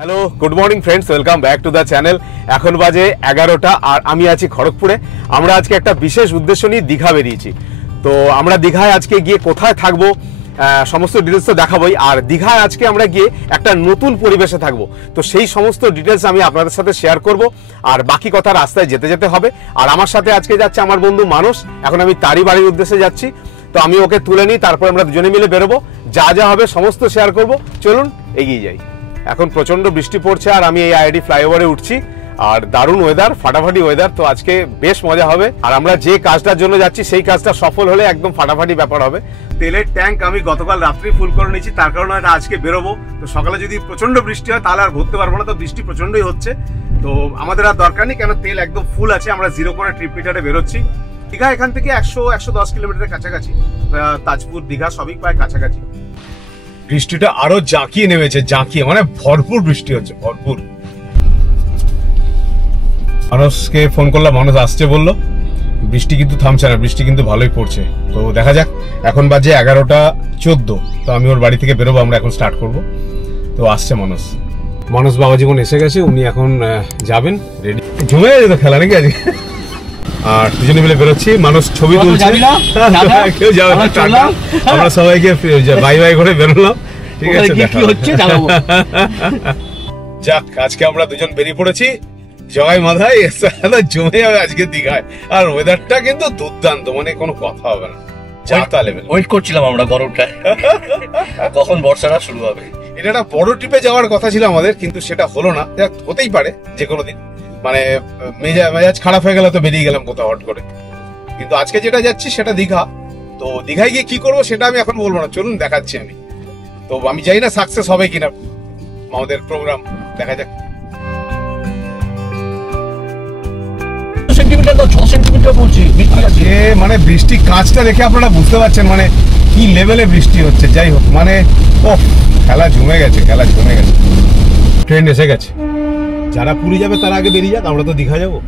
Hello, good morning friends, welcome back to the channel. এখন বাজে 11টা আর আমি আছি খড়গপুরে। আমরা আজকে একটা বিশেষ উদ্দেশ্য নিয়ে দীঘা বেরিয়েছি। তো আমরা দীঘায় আজকে গিয়ে কোথায় থাকবো সমস্ত ডিটেলস তো দেখাবোই। আর দীঘায় আজকে আমরা গিয়ে একটা নতুন পরিবেশে থাকবো, তো সেই সমস্ত ডিটেলস আমি আপনাদের সাথে শেয়ার করব। আর বাকি কথা রাস্তায় যেতে যেতে হবে। আর আমার সাথে আজকে যাচ্ছে আমার বন্ধু মানস। এখন আমি তারই বাড়ির উদ্দেশ্যে যাচ্ছি, তো আমি ওকে তুলে নিই, তারপর আমরা দুজনে মিলে বেরোবো। যা যা হবে সমস্ত শেয়ার করব। চলুন এগিয়ে যাই। এখন প্রচন্ড বৃষ্টি পড়ছে আর আমি এই আইআইটি ফ্লাইওভারে উঠছি। আর দারুণ ওয়েদার, ফাটাফাটি ওয়েদার, তো আজকে বেশ মজা হবে। আর আমরা যে কাজটার জন্য যাচ্ছি সেই কাজটা সফল হলে একদম ফাটাফাটি ব্যাপার হবে। তেলের ট্যাঙ্ক আমি গতকাল রাত্রি ফুল করে নিয়েছি, তার কারণে আজকে বেরোবো। তো সকালে যদি প্রচন্ড বৃষ্টি হয় তাহলে আর ভরতে পারবো না, তো বৃষ্টি প্রচন্ডই হচ্ছে। তো আমাদের আর দরকার নেই, কেন তেল একদম ফুল আছে। আমরা জিরো করে ট্রিপ মিটারে বেরোচ্ছি। দীঘা এখান থেকে 100-110 কিলোমিটারের কাছাকাছি। তাজপুর দীঘা সবই প্রায় কাছাকাছি। বৃষ্টিটা আরো জাঁকিয়ে নেমেছে, জাঁকিয়ে মানে ভরপুর বৃষ্টি হচ্ছে, ভরপুর। মানুষকে ফোন করলাম, মানুষ আসছে বললো। বৃষ্টি কিন্তু থামছে না, বৃষ্টি কিন্তু ভালোই পড়ছে। তো দেখা যাক। এখন বাজে 11:14। তো আমি ওর বাড়ি থেকে বেরোবো, আমরা এখন স্টার্ট করব। তো আসছে মানুষ, মানুষ বাবা জীবন এসে গেছে, উনি এখন যাবেন, রেডি। জমে গেছে তো খেলা নাকি আজকে। আর দুজনে মিলে বেরোচ্ছি। মানুষ ছবি তুলছে, কেউ যাবে না, আমরা সবাইকে বাই বাই করে বেরোলাম। ঠিক আছে, যাক আজকে আমরা দুজন বেরিয়ে পড়েছি জগাই মাথায়। জমে যাবে আজকে দীঘায়। আর ওয়েদারটা কিন্তু দুর্দান্ত, মানে কোনো কথা হবে না। ওয়েট করছিলাম আমরা গরমটায়, কখন বর্ষাটা শুরু হবে। এটা একটা বড় ট্রিপে যাওয়ার কথা ছিল আমাদের, কিন্তু সেটা হলো না। হতেই পারে যে কোনো দিন, মানে মেজাজ খারাপ হয়ে গেল তো বেরিয়ে গেলাম কোথাও হট করে। কিন্তু আজকে যেটা যাচ্ছি সেটা দীঘা। তো দীঘায় গিয়ে কি করবো সেটা আমি এখন বলবো না, চলুন দেখাচ্ছি আমি। তো আমি জানি না সাকসেস হবে কিনা আমাদের প্রোগ্রাম, দেখা যাক। মানে বৃষ্টি কাঁচটা দেখে আপনারা বুঝতে পারছেন মানে কি লেভেলে বৃষ্টি হচ্ছে। যাই হোক, মানে ও খেলা জমে গেছে, খেলা জমে গেছে। ট্রেন এসে গেছে, যারা পুরী যাবে তারা আগে বেরিয়ে যাক, আমরা তো দীঘা যাবো।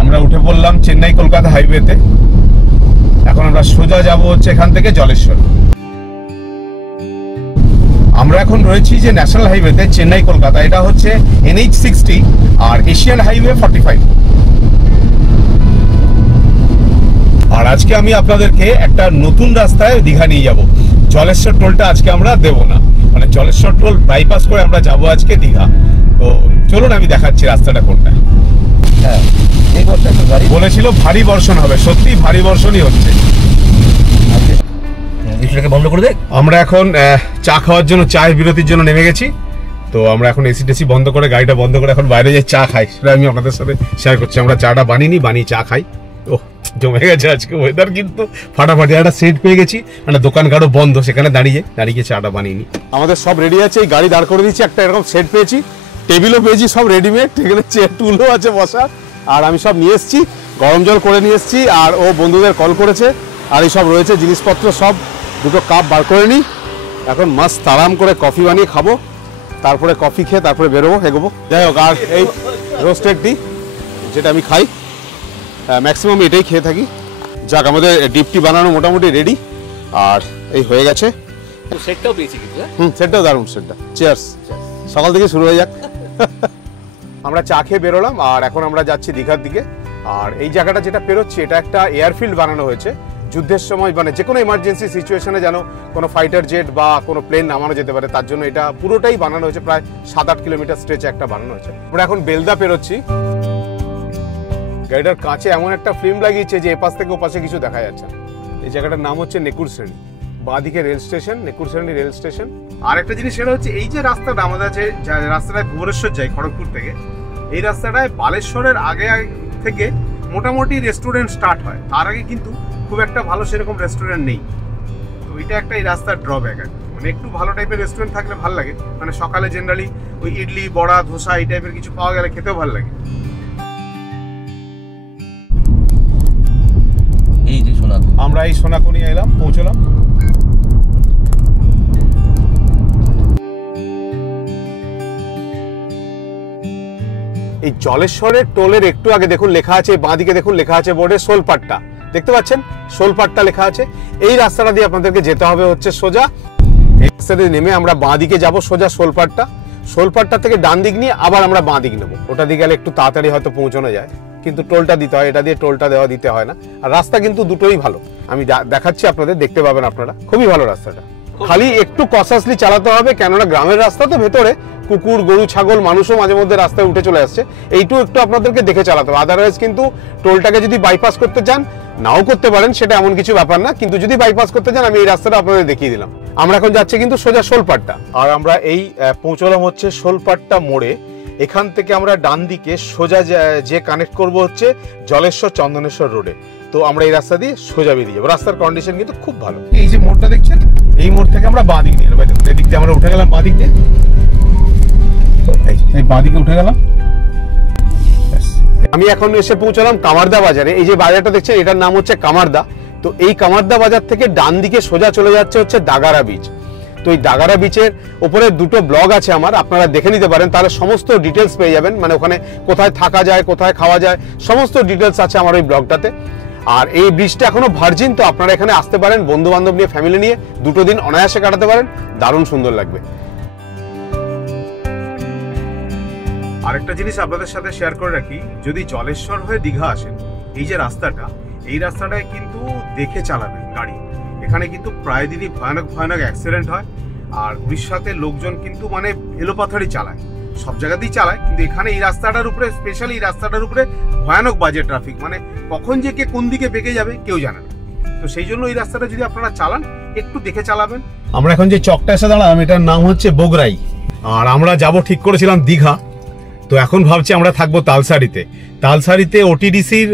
আমরা উঠে পড়লাম চেন্নাই কলকাতা হাইওয়েতে। এখন আমরা সোজা যাব হচ্ছে এখান থেকে জলেশ্বর। আমরা এখন রয়েছি যে ন্যাশনাল হাইওয়েতে চেন্নাই কলকাতা, এটা হচ্ছে NH60 আর এশিয়ান হাইওয়ে 45। আর আজকে আমি আপনাদেরকে একটা নতুন রাস্তায় দীঘা নিয়ে যাব। জলেশ্বর টোলটা আজকে আমরা দেব না, মানে জলেশ্বর টোল বাইপাস করে আমরা যাব আজকে দীঘা। তো চলুন আমি দেখাচ্ছি রাস্তাটা কোনটা। হ্যাঁ, এই বর্ষাটা বলেছিল ভারী বর্ষণ হবে, সত্যি ভারী বর্ষণই হচ্ছে। বন্ধ করে দে। আমরা এখন চা খাওয়ার জন্য, চায়ের বিরতির জন্য নেমে গেছি। তো আমরা এখন এসি টেসি বন্ধ করে, গাড়িটা বন্ধ করে এখন বাইরে যাই চা খাই। সেটা আমি আপনাদের সাথে শেয়ার করছি। আমরা চাটা বানিয়ে চা খাই। ও জমে গেছে আজকে ওয়েদার, কিন্তু ফাটাফাটি। একটা সেট পেয়ে গেছি, মানে দোকানঘাটও বন্ধ, সেখানে দাঁড়িয়ে চাটা বানিয়ে নিই। আমাদের সব রেডি আছে, এই গাড়ি দাঁড় করে দিচ্ছি। একটা এরকম সেট পেয়েছি, টেবিলও পেয়েছি, সব রেডিমেড। এখানে চেয়ার টুলও আছে বসার। আর আমি সব নিয়ে এসেছি, গরম জল করে নিয়ে এসেছি। আর ও বন্ধুদের কল করেছে, আর এই সব রয়েছে জিনিসপত্র সব। দুটো কাপ বার করে নিই, এখন মাস্ত আরাম করে কফি বানিয়ে খাবো। তারপরে কফি খেয়ে তারপরে বেরোবো, এগোবো। যাই হোক, আর এই রোস্টেড টি যেটা আমি খাই, ম্যাক্সিমাম এটাই খেয়ে থাকি। যাক, আমাদের ডিপটি বানানো মোটামুটি রেডি। আর এই হয়ে গেছে। সেটটাও পেয়েছি কিন্তু। সেটটাও দারুণ, সেটটা। চেয়ার্স, সকাল থেকে শুরু হয়ে যাক। আমরা চা খেয়ে বেরোলাম, আর এখন আমরা যাচ্ছি দীঘার দিকে। আর এই জায়গাটা যেটা পেরোচ্ছি, এটা একটা এয়ারফিল্ড বানানো হয়েছে। যুদ্ধের সময়, মানে যে কোনো এমার্জেন্সি সিচুয়েশনে যেন কোনো ফাইটার জেট বা কোনো প্লেন নামানো যেতে পারে, তার জন্য এটা পুরোটাই বানানো হয়েছে। প্রায় 7-8 কিলোমিটার স্ট্রেচে একটা বানানো হয়েছে। আমরা এখন বেলদা পেরোচ্ছি। গাড়িটার কাছে এমন একটা ফিল্ম লাগিয়েছে যে এপাশ থেকে ওপাশে কিছু দেখা যাচ্ছে না। এই জায়গাটার নাম হচ্ছে নেকুর শ্রেণী। বাঁদিকে রেল স্টেশন, নেকুর শ্রেণী রেল স্টেশন। আর একটা জিনিস সেটা হচ্ছে, এই যে রাস্তাটা আমাদের আছে, রাস্তাটায় ভুবনেশ্বর যায় খড়গপুর থেকে, এই রাস্তাটায় বালেশ্বরের আগে থেকে মোটামুটি রেস্টুরেন্ট স্টার্ট হয়। তার আগে কিন্তু খুব একটা ভালো সেরকম রেস্টুরেন্ট নেই। তো এটা একটা এই রাস্তার ড্রব্যাক। মানে একটু ভালো টাইপের রেস্টুরেন্ট থাকলে ভালো লাগে। মানে সকালে জেনারেলি ওই ইডলি, বড়া, ধোসা এই টাইপের কিছু পাওয়া গেলে খেতেও ভালো লাগে। এই যে সোনাকুনি, আমরা এই সোনাকুনি এলাম, পৌঁছলাম। এই জলেশ্বরের টোলের একটু আগে দেখুন লেখা আছে, বাঁদিকে দেখুন লেখা আছে বোর্ডে শোলপাট্টা। দেখতে পাচ্ছেন, শোলপাট্টা লেখা আছে। এই রাস্তাটা দিয়ে আপনাদেরকে যেতে হবে হচ্ছে সোজা। রাস্তাতে নেমে আমরা বাঁ দিকে যাবো সোজা শোলপাটটা থেকে ডান দিক নিয়ে আবার আমরা বাঁ দিক নেবো। ওটা দিকে গেলে একটু তাড়াতাড়ি হয়তো পৌঁছানো যায়, কিন্তু টোলটা দিতে হয়, এটা দিয়ে টোলটা দিতে হয় না। আর রাস্তা কিন্তু দুটোই ভালো, আমি দেখাচ্ছি আপনাদের, দেখতে পাবেন আপনারা, খুবই ভালো রাস্তাটা। খালি একটু কনসাসলি চালাতে হবে, কেননা গ্রামের রাস্তা তো, ভেতরে কুকুর গরু ছাগল মানুষও মাঝে মধ্যে রাস্তায় উঠে চলে আসছে, এইটুকু একটু আপনাদেরকে দেখে চালাতে হবে। আদারওয়াইজ কিন্তু টোলটাকে যদি বাইপাস করতে চান নাও করতে পারেন, সেটা এমন কিছু ব্যাপার না, কিন্তু যদি বাইপাস করতে চান আমি এই রাস্তাটা আপনাদের দেখিয়ে দিলাম। আমরা এখন যাচ্ছি কিন্তু সোজা শোলপাট্টা, আর আমরা এই পৌঁছলাম হচ্ছে শোলপাট্টা মোড়ে। এখান থেকে আমরা ডান দিকে সোজা যে কানেক্ট করব হচ্ছে জলেশ্বর চন্দনেশ্বর রোডে। তো আমরা এই রাস্তা দিয়ে সোজা বেরিয়ে যাবো। রাস্তার কন্ডিশন কিন্তু খুব ভালো। এই যে মোড়টা দেখছেন, এই মোড় থেকে আমরা বাঁ দিক দিয়ে নেবো। এদিক দিয়ে আমরা উঠে গেলাম বাঁ দিক দিয়ে, এই বাঁ দিকে উঠে গেলাম। আমি এখন এসে পৌঁছলাম কামারদা বাজারে। এই যে বাজারটা দেখছেন, এটার নাম হচ্ছে কামারদা। তো এই কামারদা বাজার থেকে ডান দিকে সোজা চলে যাচ্ছে হচ্ছে দাগারা বিচ। তো এই দাগারা বিচের উপরে দুটো ব্লগ আছে আমার, আপনারা দেখে নিতে পারেন, তাহলে সমস্ত ডিটেলস পেয়ে যাবেন। মানে ওখানে কোথায় থাকা যায়, কোথায় খাওয়া যায়, সমস্ত ডিটেলস আছে আমার ওই ব্লগটাতে। আর এই ব্রিজটা এখনো ভার্জিন, তো আপনারা এখানে আসতে পারেন বন্ধু বান্ধব নিয়ে, ফ্যামিলি নিয়ে, দুটো দিন অনায়াসে কাটাতে পারেন, দারুণ সুন্দর লাগবে। আরেকটা জিনিস আপনাদের সাথে শেয়ার করে রাখি, যদি জলেশ্বর হয়ে দীঘা আসেন, এই যে রাস্তাটা, এই রাস্তাটায় কিন্তু দেখে চালাবেন গাড়ি। এখানে কিন্তু প্রায় দিনই ভয়ানক অ্যাক্সিডেন্ট হয়, আর উড়িষ্যাতে লোকজন কিন্তু মানে এলোপাথারি চালায়, সব জায়গাতেই চালায়, কিন্তু এখানে এই রাস্তাটার উপরে, স্পেশালি এই রাস্তাটার উপরে ভয়ানক বাজে ট্রাফিক, মানে কখন যে কে কোন দিকে বেঁকে যাবে কেউ জানে না। তো সেই জন্য এই রাস্তাটা যদি আপনারা চালান একটু দেখে চালাবেন। আমরা এখন যে চকটা এসে দাঁড়ালাম, এটার নাম হচ্ছে বগরাই, আর আমরা যাব ঠিক করেছিলাম দীঘা। তো এখন ভাবছি আমরা থাকবো তালসারিতে ওটিডিসির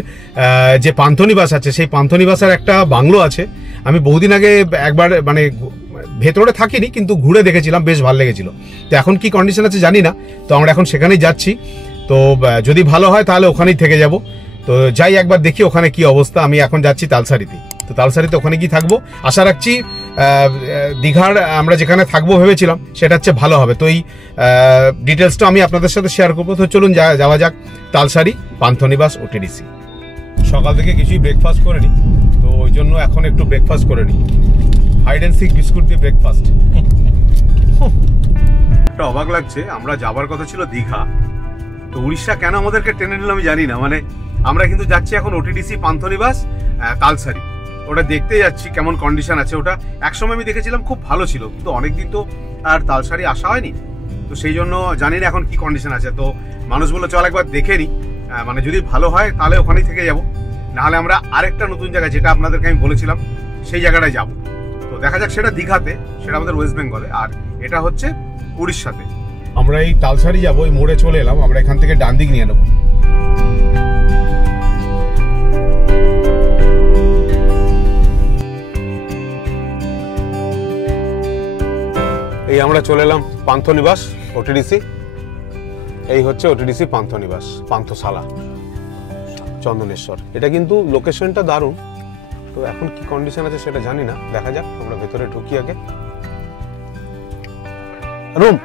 যে পান্থনিবাস আছে, সেই পান্থনিবাসের একটা বাংলো আছে। আমি বহুদিন আগে একবার মানে ভেতরে থাকিনি, কিন্তু ঘুরে দেখেছিলাম, বেশ ভালো লেগেছিল। তো এখন কি কন্ডিশন আছে জানি না, তো আমরা এখন সেখানেই যাচ্ছি। তো যদি ভালো হয় তাহলে ওখানেই থেকে যাব। তো যাই একবার দেখি ওখানে কি অবস্থা। আমি এখন যাচ্ছি তালসারিতে, তো তালসারিতে ওখানে কি থাকবো, আশা রাখছি দীঘার আমরা যেখানে থাকবো ভেবেছিলাম সেটা হচ্ছে ভালো হবে। তো এই ডিটেলসটা আমি আপনাদের সাথে শেয়ার করবো। তো চলুন যাওয়া যাক তালসারি পান্থনিবাস ওটিডিসি। সকাল থেকে কিছুই ব্রেকফাস্ট করিনি, তো ওই জন্য এখন একটু ব্রেকফাস্ট করে নিই। হাইড অ্যান্ড সিক বিস্কুট দিয়ে ব্রেকফাস্ট। একটা অবাক লাগছে, আমরা যাবার কথা ছিল দীঘা, তো উড়িষ্যা কেন আমাদেরকে টেনে নিল আমি জানি না। মানে আমরা কিন্তু যাচ্ছি এখন ওটিডিসি পান্থনিবাস তালসারি, ওটা দেখতে যাচ্ছি কেমন কন্ডিশন আছে। ওটা একসময় আমি দেখেছিলাম খুব ভালো ছিল, কিন্তু অনেকদিন তো আর তালসারি আসা হয়নি, তো সেই জন্য জানি না এখন কি কন্ডিশন আছে। তো মানুষ বললো চল একবার দেখে নি, মানে যদি ভালো হয় তাহলে ওখানেই থেকে যাব, নাহলে আমরা আরেকটা নতুন জায়গায়, যেটা আপনাদেরকে আমি বলেছিলাম সেই জায়গাটায় যাব। তো দেখা যাক, সেটা দীঘাতে, সেটা আমাদের ওয়েস্ট বেঙ্গলে, আর এটা হচ্ছে উড়িষ্যাতে। আমরা এই তালসারি যাবো, এই মোড়ে চলে এলাম, আমরা এখান থেকে ডান দিক নিয়ে নেবো। এই আমরা চলে এলাম পান্থনিবাস ওটিডিসি। এই হচ্ছে ওটিডিসি পান্থনিবাস, পান্থশালা চন্দনেশ্বর। এটা কিন্তু লোকেশনটা দারুণ। তো এখন কি কন্ডিশন আছে সেটা জানি না, দেখা যাক। আমরা ভেতরে ঢুকি আগে। रूम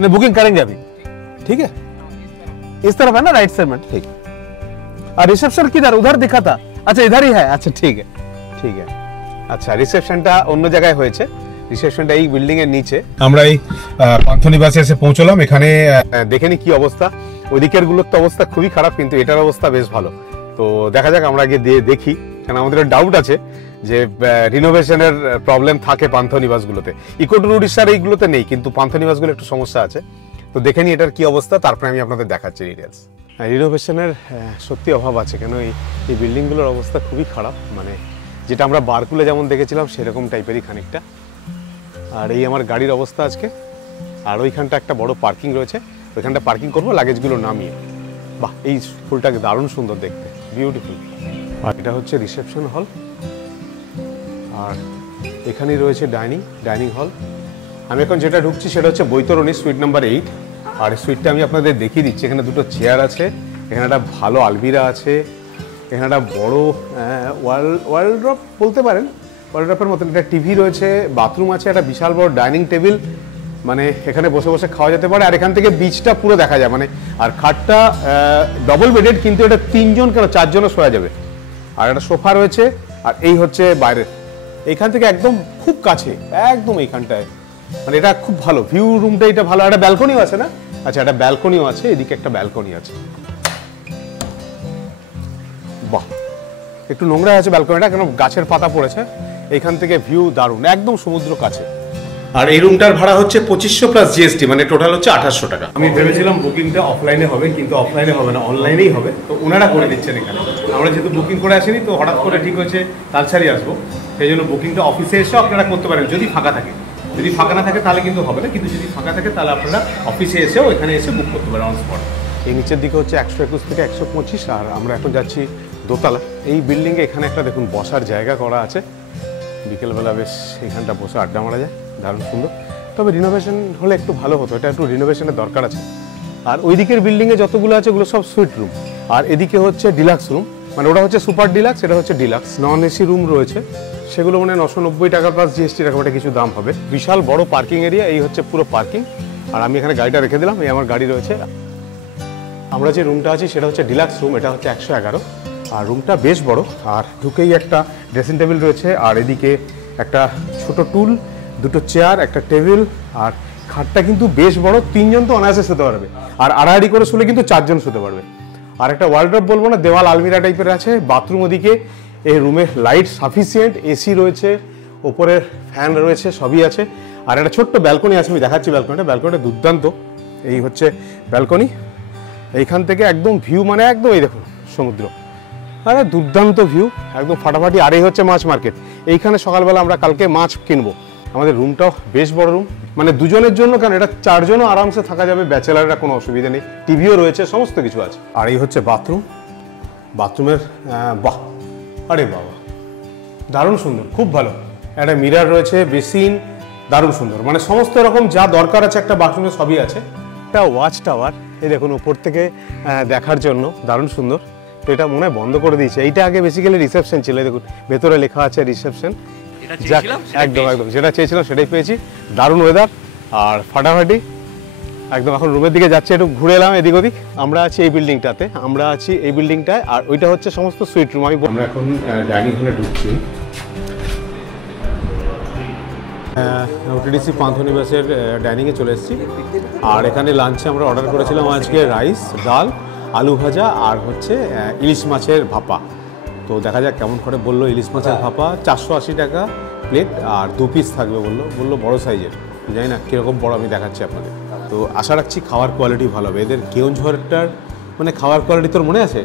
नहीं बुकिंग करेंगे अभी, ठीक है? इस तरफ है ना, राइट साइड में, ठीक। और रिसेप्शन किधर, उधर दिखा था? अच्छा इधर ही है, अच्छा ठीक है, ठीक है। अच्छा রিসেপশনটা অন্য জায়গায় হয়েছে, রিসেপশনটা এই বিল্ডিং এর নিচে। আমরা এই পান্থনিবাসে এসে পৌঁছলাম। এখানে দেখে নি কি অবস্থা। ওদিকের গুলোর তো অবস্থা খুবই খারাপ, কিন্তু এটার অবস্থা বেশ ভালো। তো দেখা যাক, আমরা আগে দিয়ে দেখি, কারণ আমাদের ডাউট আছে যে রিনোভেশনের প্রবলেম থাকে পান্থনিবাসগুলোতে। ইকো ট্যুর উড়িষ্যার এইগুলোতে নেই, কিন্তু পান্থনিবাসগুলো একটু সমস্যা আছে। তো দেখে নি এটার কি অবস্থা, তারপরে আমি আপনাদের দেখাচ্ছি ডিটেলস। রিনোভেশনের সত্যি অভাব আছে, কেন এই বিল্ডিংগুলোর অবস্থা খুবই খারাপ। মানে যেটা আমরা বারকুলে যেমন দেখেছিলাম সেরকম টাইপেরই খানিকটা। আর এই আমার গাড়ির অবস্থা আজকে। আর ওইখানটা একটা বড় পার্কিং রয়েছে, ওইখানটা পার্কিং করবো লাগেজগুলো নামিয়ে। বাহ, এই ফুলটাকে দারুণ সুন্দর দেখতে, বিউটিফুল। আর এটা হচ্ছে রিসেপশন হল, আর এখানেই রয়েছে ডাইনিং হল। আমি এখন যেটা ঢুকছি সেটা হচ্ছে বৈতরণী সুইট নাম্বার 8। আর এই সুইটটা আমি আপনাদের দেখিয়ে দিচ্ছি। এখানে দুটো চেয়ার আছে, এখানে একটা ভালো আলমিরা আছে, এখানে একটা বড় ওয়ার্লড্রপ বলতে পারেন, ওয়ার্লড্রপের মতন একটা টিভি রয়েছে, বাথরুম আছে, একটা বিশাল বড় ডাইনিং টেবিল, মানে এখানে বসে বসে খাওয়া যেতে পারে। আর এখান থেকে বিচটা পুরো দেখা যায়, মানে। আর খাটটা ডবল বেডেড, কিন্তু এটা 3 জন কেন 4 জনও শোয়া যাবে। আর একটা সোফা রয়েছে। আর এই হচ্ছে বাইরের এইখান থেকে একদম খুব কাছে, একদম এইখানটায়, মানে এটা খুব ভালো ভিউ। রুমটা এটা ভালো, একটা ব্যালকনিও আছে না? আচ্ছা, একটা ব্যালকনিও আছে, এদিকে একটা ব্যালকনি আছে। বাহ, একটু নোংরা আছে ব্যালকনিটা, কেন গাছের পাতা পড়েছে। এইখান থেকে ভিউ দারুণ, একদম সমুদ্র কাছে। আর এই রুমটার ভাড়া হচ্ছে 2500 প্লাস জিএসটি, মানে টোটাল হচ্ছে 2800 টাকা। আমি ভেবেছিলাম বুকিংটা অফলাইনে হবে, কিন্তু অফলাইনে হবে না, অনলাইনেই হবে। তো ওনারা করে দিচ্ছেন এখানে। আমরা যেহেতু বুকিং করে আসিনি, তো হঠাৎ করে ঠিক হয়েছে তালসারি আসবো, সেই জন্য বুকিংটা অফিসে এসে আপনারা করতে পারেন যদি ফাঁকা থাকে। যদি ফাঁকা না থাকে তাহলে কিন্তু হবে না, কিন্তু যদি ফাঁকা থাকে তাহলে আপনারা অফিসে এসেও এখানে এসে বুক করতে পারেন অন স্পট। এই নিচের দিকে হচ্ছে 121 থেকে 125, আর আমরা এখন যাচ্ছি দোতলা। এই বিল্ডিংয়ে এখানে একটা দেখুন বসার জায়গা করা আছে, বিকেলবেলা বেশ এখানটা বসে আড্ডা মারা যায়, দারুণ সুন্দর। তবে রিনোভেশন হলে একটু ভালো হতো, এটা একটু রিনোভেশনের দরকার আছে। আর ওই দিকের বিল্ডিংয়ে যতগুলো আছে ওগুলো সব সুইট রুম, আর এদিকে হচ্ছে ডিলাক্স রুম, মানে ওটা হচ্ছে সুপার ডিলাক্স, এটা হচ্ছে ডিলাক্স। নন এসি রুম রয়েছে, সেগুলো মানে 990 টাকা প্লাস জিএসটি এরকম একটা কিছু দাম হবে। বিশাল বড় পার্কিং এরিয়া, এই হচ্ছে পুরো পার্কিং। আর আমি এখানে গাড়িটা রেখে দিলাম, এই আমার গাড়ি রয়েছে। আমরা যে রুমটা আছি সেটা হচ্ছে ডিলাক্স রুম, এটা হচ্ছে 111, আর রুমটা বেশ বড়। আর ঢুকেই একটা ড্রেসিং টেবিল রয়েছে, আর এদিকে একটা ছোট টুল, দুটো চেয়ার, একটা টেবিল, আর খাটটা কিন্তু বেশ বড়, 3 জন তো অনায়াসে শুতে পারবে। আর আড়াআড়ি করে শুলে কিন্তু 4 জন শুতে পারবে। আর একটা ওয়ার্ডরোব বলবো না, দেওয়াল আলমিরা টাইপের আছে। বাথরুম ওদিকে, এই রুমে লাইট সাফিসিয়েন্ট, এসি রয়েছে, ওপরের ফ্যান রয়েছে, সবই আছে। আর একটা ছোট্ট ব্যালকনি আছে, আমি দেখাচ্ছি ব্যালকনিটা দুর্দান্ত। এই হচ্ছে ব্যালকনি, এইখান থেকে একদম ভিউ, মানে একদম এই দেখুন সমুদ্র, আরে দুর্দান্ত ভিউ, একদম ফাটাফাটি। আর এই হচ্ছে মাছ মার্কেট, এইখানে সকালবেলা আমরা কালকে মাছ কিনবো। আমাদের রুমটাও বেশ বড় রুম, মানে দুজনের জন্য, কারণ এটা 4 জনও আরামসে থাকা যাবে, ব্যাচেলাররা কোনো অসুবিধা নেই, টিভিও রয়েছে, সমস্ত কিছু আছে। আর এই হচ্ছে বাথরুম, বাথরুমের বাহ, আরে বাবা দারুণ সুন্দর, খুব ভালো। একটা মিরার রয়েছে, বেসিন, দারুণ সুন্দর, মানে সমস্ত রকম যা দরকার আছে একটা বাথরুমে সবই আছে। একটা ওয়াচ টাওয়ার, এই দেখুন উপর থেকে দেখার জন্য দারুণ সুন্দর। তো এটা মনে হয় বন্ধ করে দিয়েছে, এইটা আগে বেসিক্যালি রিসেপশন ছিল, দেখুন ভেতরে লেখা আছে রিসেপশন। একদম একদম যেটা চেয়েছিলাম সেটাই পেয়েছি। দারুণ ওয়েদার আর ফাটাফাটি একদম। এখন রুমের দিকে যাচ্ছে, একটু ঘুরে এলাম এদিক ওদিক। আমরা আছি এই বিল্ডিংটাতে, আর ওইটা হচ্ছে সমস্ত সুইট রুম। আমরা এখন ডাইনিং হলে ঢুকছি, ওটিডিসি পান্থনিবাসের ডাইনিংয়ে চলে এসেছি। আর এখানে লাঞ্চে আমরা অর্ডার করেছিলাম আজকে রাইস, ডাল, আলু ভাজা, আর হচ্ছে ইলিশ মাছের ভাপা। তো দেখা যাক কেমন করে। বললো ইলিশ মাছের ভাপা 480 টাকা প্লেট, আর 2 পিস থাকবে বললো বড় সাইজের, জানি না কীরকম বড়, আমি দেখাচ্ছি আপনাদের। তো আশা রাখছি খাওয়ার কোয়ালিটি ভালো হবে। এদের কেওনঝড়টার মানে খাওয়ার কোয়ালিটি তোর মনে আছে?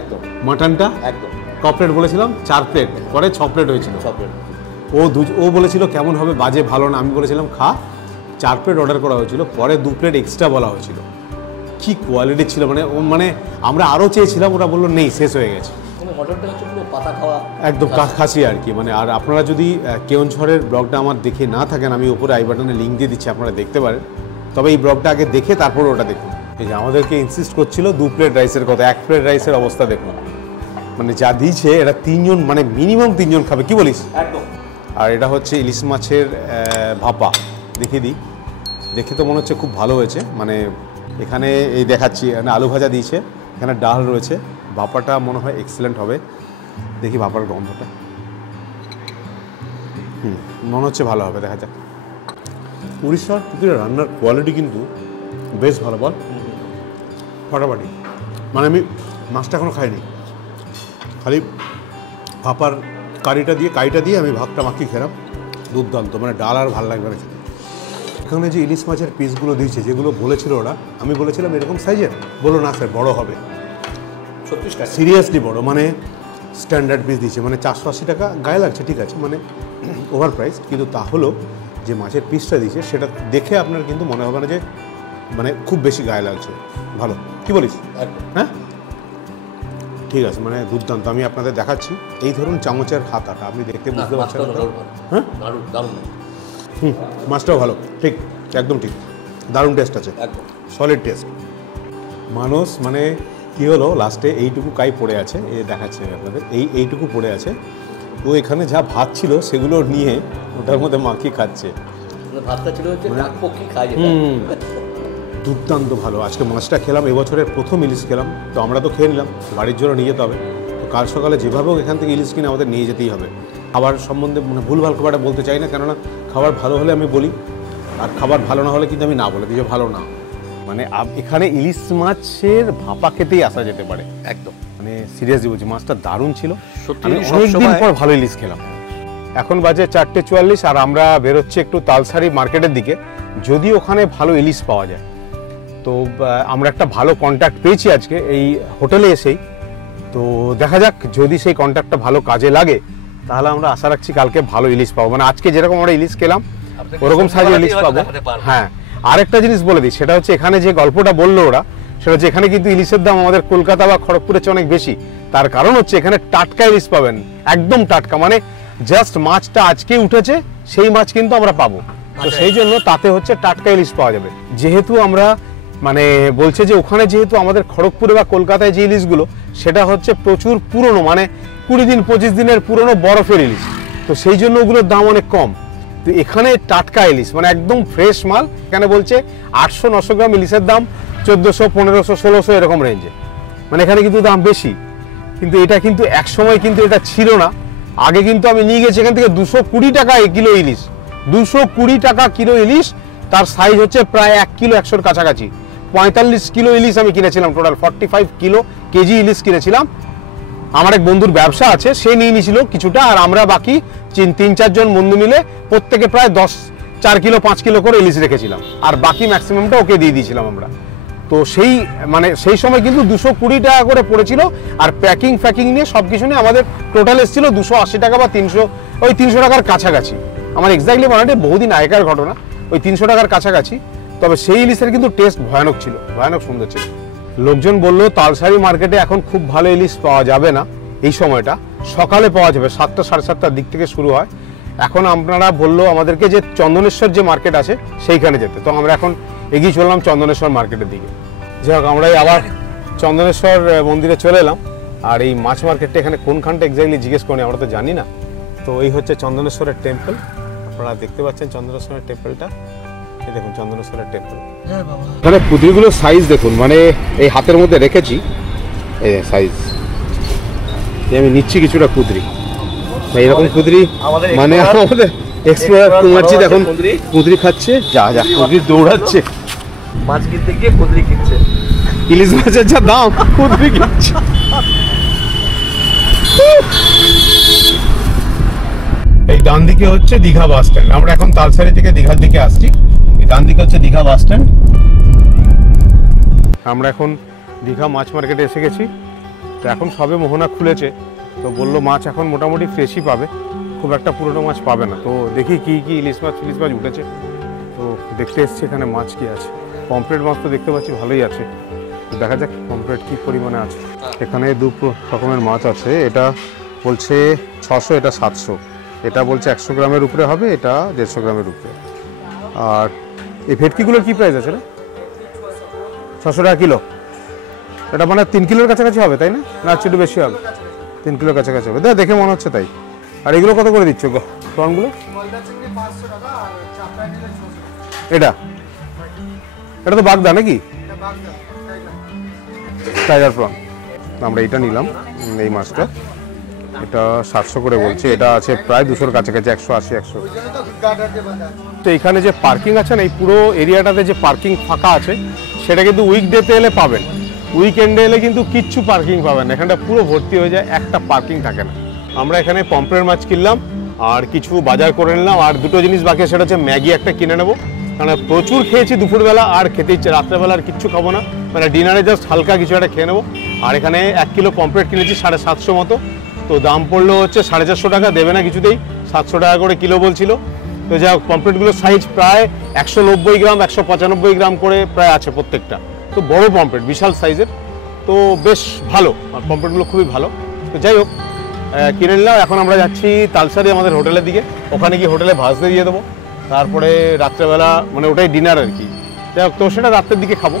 একদম। মাটনটা একদম। ক প্লেট বলেছিলাম? 4 প্লেট, পরে 6 প্লেট হয়েছিল। 6 প্লেট। ও বলেছিল কেমন হবে, বাজে, ভালো না। আমি বলেছিলাম খা। 4 প্লেট অর্ডার করা হয়েছিল, পরে 2 প্লেট এক্সট্রা বলা হয়েছিল। কি কোয়ালিটি ছিল, মানে আমরা আরও চেয়েছিলাম, ওরা বললো নেই, শেষ হয়ে গেছে। একদম খাসি আর কি। মানে আর আপনারা যদি কেওনঝড়ের ব্লগটা আমার দেখে না থাকেন, আমি উপরে আই বাটনে লিঙ্ক দিয়ে দিচ্ছি, আপনারা দেখতে পারেন। তবে এই ব্লগটা আগে দেখে তারপরে ওটা দেখুন। এই যে আমাদেরকে ইনসিস্ট করছিল 2 প্লেট রাইসের কথা, 1 প্লেট রাইসের অবস্থা দেখুন। মানে যা দিয়েছে এটা 3 জন, মানে মিনিমাম 3 জন খাবে, কি বলিস? একদম। আর এটা হচ্ছে ইলিশ মাছের ভাপা, দেখিয়ে দিই। দেখে তো মনে হচ্ছে খুব ভালো হয়েছে। মানে এখানে এই দেখাচ্ছি, এখানে আলু ভাজা দিয়েছে, এখানে ডাল রয়েছে, ভাপাটা মনে হয় এক্সেলেন্ট হবে। দেখি ভাপার গন্ধটা, মনে হচ্ছে ভালো হবে, দেখা যাক। উড়িষ্যার পুকুরের রান্নার কোয়ালিটি কিন্তু বেশ ভালো, বল ফাটাফাটি। মানে আমি মাছটা এখনও খাইনি, খালি ভাপার কারিটা দিয়ে আমি ভাতটা মাখিয়ে খেলাম, দুর্দান্ত। মানে ডাল আর ভালো লাগবে না খেতে। এখানে যে ইলিশ মাছের পিসগুলো দিয়েছে, যেগুলো বলেছিল ওরা, আমি বলেছিলাম এরকম সাইজের, বলো না স্যার বড় হবে। সত্যি সিরিয়াসলি বড়, মানে স্ট্যান্ডার্ড পিস দিয়েছে। মানে 480 টাকা গায়ে লাগছে, ঠিক আছে, মানে ওভার প্রাইস, কিন্তু তাহলেও যে মাছের পিসটা দিয়েছে সেটা দেখে আপনার কিন্তু মনে হবে না যে মানে খুব বেশি গায়ে লাগছে। ভালো, কি বলিস? হ্যাঁ ঠিক আছে, মানে দুর্দান্ত। আমি আপনাদের দেখাচ্ছি, এই ধরুন চামচের হাতাটা আপনি দেখতে বুঝতে পারছেন। হ্যাঁ মাছটাও ভালো, ঠিক, একদম ঠিক, দারুণ টেস্ট আছে, সলিড টেস্ট। মানুষ মানে কী হলো, লাস্টে এইটুকু কাই পড়ে আছে, এ দেখাচ্ছে আপনাদের, এইটুকু পড়ে আছে। ও এখানে যা ভাত ছিল সেগুলো নিয়ে ওটার মধ্যে মাখিয়ে খাচ্ছে। দুর্দান্ত ভালো। আজকে মাছটা খেলাম, এবছরের প্রথম ইলিশ খেলাম। তো আমরা তো খেয়ে নিলাম, বাড়ির জন্য নিয়ে যেতে হবে। তো কাল সকালে যেভাবে হোক এখান থেকে ইলিশ কিনে আমাদের নিয়ে যেতেই হবে। খাবার সম্বন্ধে মানে ভুলভাল খাবারটা বলতে চাই না, কেননা খাবার ভালো হলে আমি বলি, আর খাবার ভালো না হলে কিন্তু আমি না বলে দিই যে ভালো না। মানে এখানে ইলিশ মাছের ভাপা খেতেই আসা যেতে পারে একদম, মানে সিরিয়াসলি বলছি, মাছটা দারুণ ছিল। সত্যি আমি অনেকদিন পর ভালো ইলিশ খেলাম। এখন বাজে 4:44 আর আমরা বেরোচ্ছি একটু তালসারি মার্কেটের দিকে, যদি ওখানে ভালো ইলিশ পাওয়া যায়। তো আমরা একটা ভালো কন্ট্যাক্ট পেয়েছি আজকে এই হোটেলে এসেই, তো দেখা যাক যদি সেই কন্ট্যাক্টটা ভালো কাজে লাগে তাহলে আমরা আশা রাখছি কালকে ভালো ইলিশ পাবো, মানে আজকে যেরকম আমরা ইলিশ খেলাম ওরকম সাইজের ইলিশ পাবো। হ্যাঁ, আরেকটা জিনিস বলে দিই, সেটা হচ্ছে এখানে যে গল্পটা বললো ওরা, সেটা হচ্ছে এখানে কিন্তু ইলিশের দাম আমাদের কলকাতা বা খড়গপুরের চেয়ে অনেক বেশি। তার কারণ হচ্ছে এখানে টাটকা ইলিশ পাবেন, একদম টাটকা, মানে জাস্ট মাছটা আজকে উঠেছে সেই মাছ কিন্তু আমরা পাবো। তো সেই জন্য তাতে হচ্ছে টাটকা ইলিশ পাওয়া যাবে। যেহেতু আমরা মানে বলছে যে ওখানে যেহেতু আমাদের খড়গপুরে বা কলকাতায় যে ইলিশগুলো সেটা হচ্ছে প্রচুর পুরনো, মানে 20 দিন 25 দিনের পুরনো বরফের ইলিশ, তো সেই জন্য ওগুলোর দাম অনেক কম। তো এখানে টাটকা ইলিশ মানে একদম ফ্রেশ মাল, এখানে বলছে 800-900 গ্রাম ইলিশের দাম 1400, 1500, 1600 এরকম রেঞ্জে, মানে এখানে কিন্তু দাম বেশি। কিন্তু এটা কিন্তু একসময় কিন্তু এটা ছিল না, আগে কিন্তু আমি নিয়ে গেছি এখান থেকে 220 টাকা কিলো ইলিশ, 220 টাকা কিলো ইলিশ, তার সাইজ হচ্ছে প্রায় 1 কিলো 100-র কাছাকাছি। 45 কিলো ইলিশ আমি কিনেছিলাম, টোটাল 45 কিলো কেজি ইলিশ কিনেছিলাম। আমার এক বন্ধুর ব্যবসা আছে, সে নিয়ে নিয়েছিল কিছুটা, আর আমরা বাকি 3-4 জন বন্ধু মিলে প্রত্যেকে প্রায় 4 কিলো 5 কিলো করে ইলিশ রেখেছিলাম, আর বাকি ম্যাক্সিমামটা ওকে দিয়ে দিয়েছিলাম আমরা। তো সেই মানে সেই সময় কিন্তু 220 টাকা করে পড়েছিল, আর প্যাকিং নিয়ে সব কিছু নিয়ে আমাদের টোটাল এসেছিল 280 টাকা বা 300 টাকার কাছাকাছি। আমার এক্স্যাক্টলি মনে হয় বহুদিন আগেকার ঘটনা, ওই 300 টাকার কাছাকাছি। তবে সেই ইলিশের কিন্তু টেস্ট ভয়ানক ছিল, ভয়ানক সুন্দর ছিল। লোকজন বললো তালসারি মার্কেটে এখন খুব ভালো ইলিশ পাওয়া যাবে না এই সময়টা, সকালে পাওয়া যাবে, 7টা 7:30টার দিক থেকে শুরু হয়। এখন আপনারা বললো আমাদেরকে যে চন্দনেশ্বর যে মার্কেট আছে সেইখানে যেতে, তো আমরা এখন এগিয়ে চললাম চন্দনেশ্বর মার্কেটের দিকে। যাই হোক, আমরাই আবার চন্দনেশ্বর মন্দিরে চলে এলাম। আর এই মাছ মার্কেটটা এখানে কোনখানটা এক্স্যাক্টলি জিজ্ঞেস করি, আমরা তো জানি না। তো এই হচ্ছে চন্দনেশ্বরের টেম্পল, আপনারা দেখতে পাচ্ছেন চন্দনেশ্বরের টেম্পলটা, এই দেখুন চন্দনেশ্বরের টেম্পল। এখানে কুদরিগুলোর সাইজ দেখুন, মানে এই হাতের মধ্যে রেখেছি এই সাইজ, আমি নিচ্ছি কিছুটা কুদরি, এইরকম কুদরি, মানে আমাদের এক্সপ্লোরার কুমারজি এখন কুদরি খাচ্ছে, যা কুদরি দৌড়াচ্ছে, মাছ কিনতে গিয়ে কুদরি কিনছে, ইলিশ মাছের যা দাম কুদরি কিনছে। এই ডান দিকে হচ্ছে দীঘা বাস স্ট্যান্ড, আমরা এখন তালসারি থেকে দীঘার দিকে আসছি। এই ডান দিকে হচ্ছে দীঘা বাস স্ট্যান্ড। আমরা এখন দীঘা মাছ মার্কেটে এসে গেছি। তো এখন সবে মোহনা খুলেছে, তো বললো মাছ এখন মোটামুটি ফ্রেশই পাবে, খুব একটা পুরনো মাছ পাবে না। তো দেখি কি কি ইলিশ মাছ উঠেছে, তো দেখতে এসছি এখানে মাছ কি আছে। পমফ্রেট মাছ তো দেখতে পাচ্ছি ভালোই আছে, তো দেখা যাক পমফ্রেট কি পরিমাণে আছে। এখানে 2 রকমের মাছ আছে, এটা বলছে 600, এটা 700, এটা বলছে 100 গ্রামের উপরে হবে, এটা 150 গ্রামের উপরে। আর এই ভেটকিগুলোর কি প্রাইস আছে রে? 600 টাকা কিলো, এটা মানে 3 কিলোর কাছাকাছি হবে তাই না? না একটু বেশি হবে, 3 কিলোর কাছাকাছি হবে, দেখে মনে হচ্ছে তাই। আর এগুলো কত করে দিচ্ছ প্রনগুলো? এটা এটা তো বাগদা নাকি? Tiger prawn. আমরা এটা নিলাম, এই মাছটা, এটা 700 করে বলছে, এটা আছে প্রায় 200-র কাছাকাছি, 180-100। তো এখানে যে পার্কিং আছে না, এই পুরো এরিয়াটাতে যে পার্কিং ফাঁকা আছে সেটা কিন্তু উইকডেতে এলে পাবেন, উইকেন্ডে এলে কিন্তু কিচ্ছু পার্কিং পাবেন না, এখানটা পুরো ভর্তি হয়ে যায়, একটা পার্কিং থাকে না। আমরা এখানে পমফ্রেট মাছ কিনলাম আর কিছু বাজার করে নিলাম, আর দুটো জিনিস বাকি, সেটা হচ্ছে ম্যাগি একটা কিনে নেবো, কারণ প্রচুর খেয়েছি দুপুরবেলা, আর খেতে ইচ্ছে, রাত্রেবেলা আর কিচ্ছু খাবো না, মানে ডিনারে জাস্ট হালকা কিছু একটা খেয়ে নেবো। আর এখানে 1 কিলো পমফ্রেট কিনেছি 750 মতো, তো দাম পড়লো হচ্ছে 450 টাকা, দেবে না কিছুতেই, 700 টাকা করে কিলো বলছিল। তো যাই হোক, পমফ্রেটগুলোর সাইজ প্রায় 190 গ্রাম 195 গ্রাম করে প্রায় আছে প্রত্যেকটা, তো বড় পমফ্রেট, বিশাল সাইজের, তো বেশ ভালো, আর পমফ্রেটগুলো খুবই ভালো। তো যাই হোক, কিনে নিলাম। এখন আমরা যাচ্ছি তালসারি আমাদের হোটেলের দিকে, ওখানে গিয়ে হোটেলে ভাজতে দিয়ে দেবো, তারপরে রাত্রেবেলা মানে ওটাই ডিনার আর কি। যাই হোক, তো সেটা রাতের দিকে খাবো।